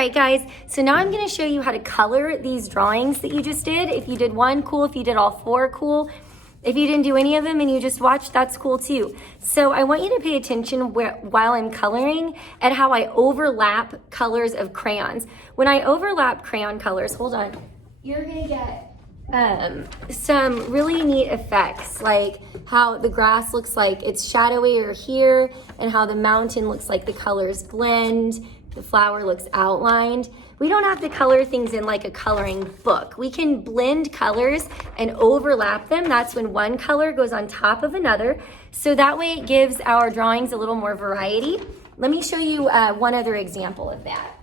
right, guys, so now I'm gonna show you how to color these drawings that you just did. If you did one, cool. If you did all four, cool. If you didn't do any of them and you just watched, that's cool too. So I want you to pay attention while I'm coloring at how I overlap colors of crayons. When I overlap crayon colors, hold on, you're gonna get some really neat effects, like how the grass looks like it's shadowier here and how the mountain looks like the colors blend, the flower looks outlined. We don't have to color things in like a coloring book. We can blend colors and overlap them. That's when one color goes on top of another. So that way it gives our drawings a little more variety. Let me show you one other example of that.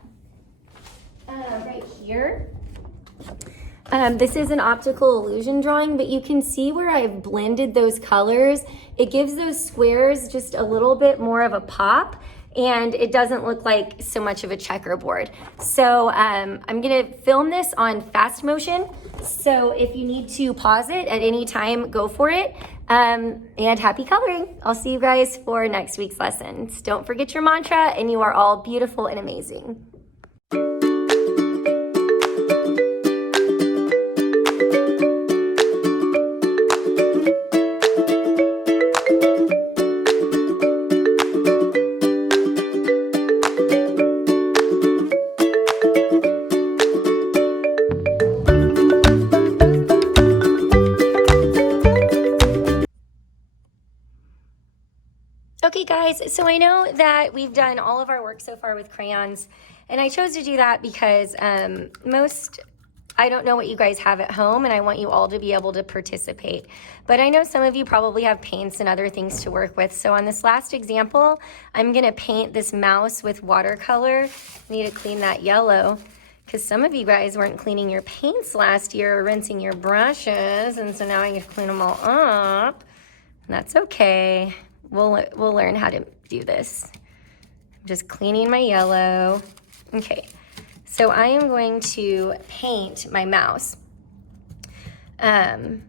Right here. This is an optical illusion drawing, but you can see where I've blended those colors. It gives those squares just a little bit more of a pop, and it doesn't look like so much of a checkerboard. So I'm gonna film this on fast motion. So if you need to pause it at any time, go for it. And happy coloring. I'll see you guys for next week's lessons. Don't forget your mantra, and you are all beautiful and amazing. Okay guys, so I know that we've done all of our work so far with crayons, and I chose to do that because I don't know what you guys have at home, and I want you all to be able to participate. But I know some of you probably have paints and other things to work with. So on this last example, I'm gonna paint this mouse with watercolor. I need to clean that yellow, because some of you guys weren't cleaning your paints last year or rinsing your brushes, and so now I get to clean them all up. And that's okay. We'll learn how to do this. I'm just cleaning my yellow. Okay, so I am going to paint my mouse. You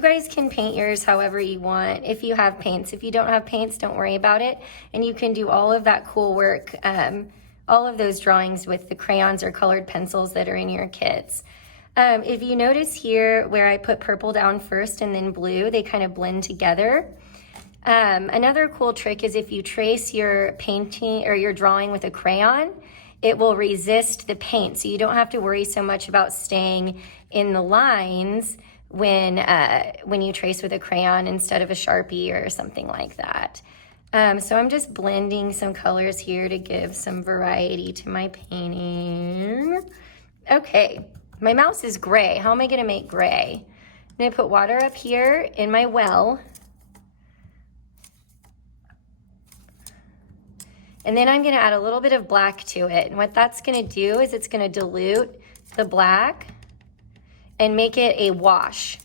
guys can paint yours however you want if you have paints. If you don't have paints, don't worry about it. And you can do all of that cool work, all of those drawings with the crayons or colored pencils that are in your kits. If you notice here where I put purple down first and then blue, they kind of blend together. Another cool trick is if you trace your painting or your drawing with a crayon, it will resist the paint. So you don't have to worry so much about staying in the lines when you trace with a crayon instead of a Sharpie or something like that. So I'm just blending some colors here to give some variety to my painting. Okay, my mouse is gray. How am I gonna make gray? I'm gonna put water up here in my well. And then I'm gonna add a little bit of black to it. And what that's gonna do is it's gonna dilute the black and make it a wash.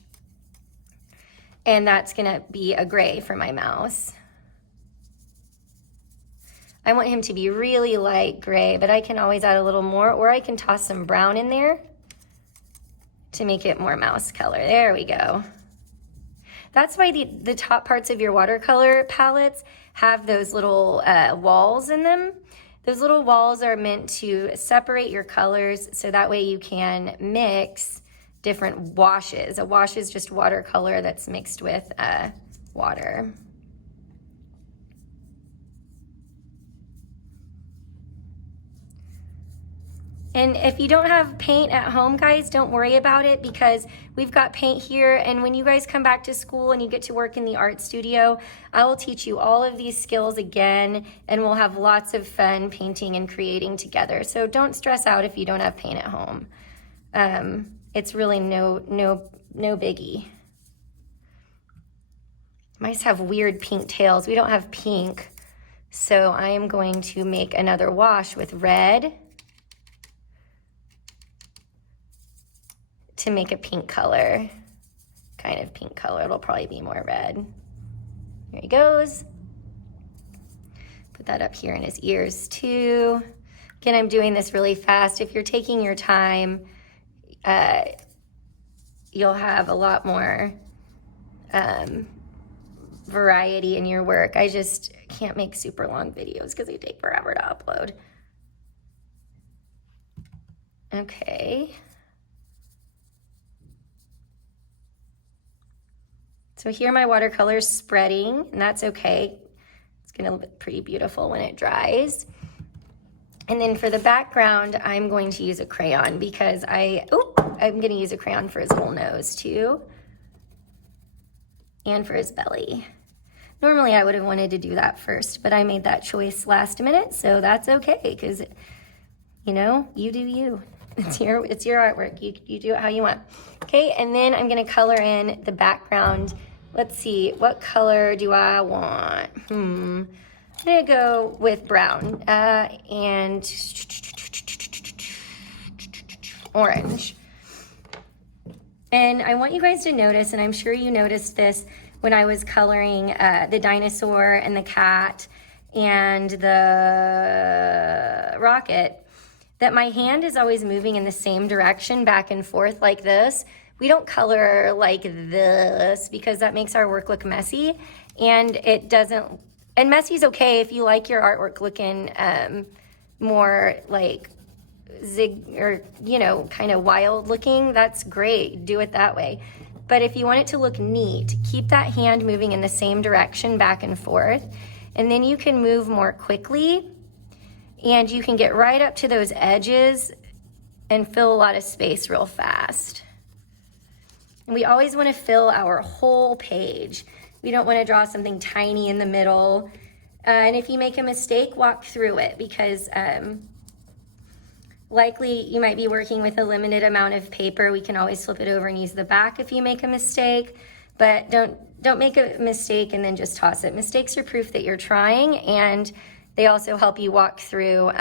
And that's gonna be a gray for my mouse. I want him to be really light gray, but I can always add a little more, or I can toss some brown in there to make it more mouse color. There we go. That's why the top parts of your watercolor palettes have those little walls in them. Those little walls are meant to separate your colors so that way you can mix different washes. A wash is just watercolor that's mixed with water. And if you don't have paint at home, guys, don't worry about it because we've got paint here. And when you guys come back to school and you get to work in the art studio, I will teach you all of these skills again, and we'll have lots of fun painting and creating together. So don't stress out if you don't have paint at home. It's really no biggie. Mice have weird pink tails. We don't have pink. So I am going to make another wash with red to make a pink color, kind of pink color. It'll probably be more red. Here he goes. Put that up here in his ears too. Again, I'm doing this really fast. If you're taking your time, you'll have a lot more variety in your work. I just can't make super long videos because they take forever to upload. Okay. So here my watercolor's spreading, and that's okay. It's gonna look pretty beautiful when it dries. And then for the background, I'm going to use a crayon because I'm gonna use a crayon for his whole nose too. And for his belly. Normally I would have wanted to do that first, but I made that choice last minute, so that's okay, because, you know, you do you. It's your artwork. You do it how you want. Okay, and then I'm gonna color in the background. Let's see, what color do I want? I'm gonna go with brown and orange. And I want you guys to notice, and I'm sure you noticed this when I was coloring the dinosaur and the cat and the rocket, that my hand is always moving in the same direction back and forth like this. We don't color like this because that makes our work look messy, and it doesn't, and messy's okay if you like your artwork looking more like zig or, you know, kind of wild looking. That's great, do it that way. But if you want it to look neat, keep that hand moving in the same direction back and forth, and then you can move more quickly, and you can get right up to those edges and fill a lot of space real fast. And we always want to fill our whole page. We don't want to draw something tiny in the middle. And if you make a mistake, walk through it, because likely you might be working with a limited amount of paper. We can always flip it over and use the back if you make a mistake, but don't make a mistake and then just toss it. Mistakes are proof that you're trying, and they also help you walk through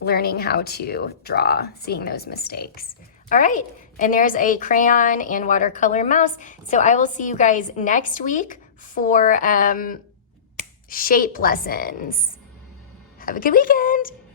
learning how to draw, seeing those mistakes. All right, and there's a crayon and watercolor mouse. So I will see you guys next week for shape lessons. Have a good weekend.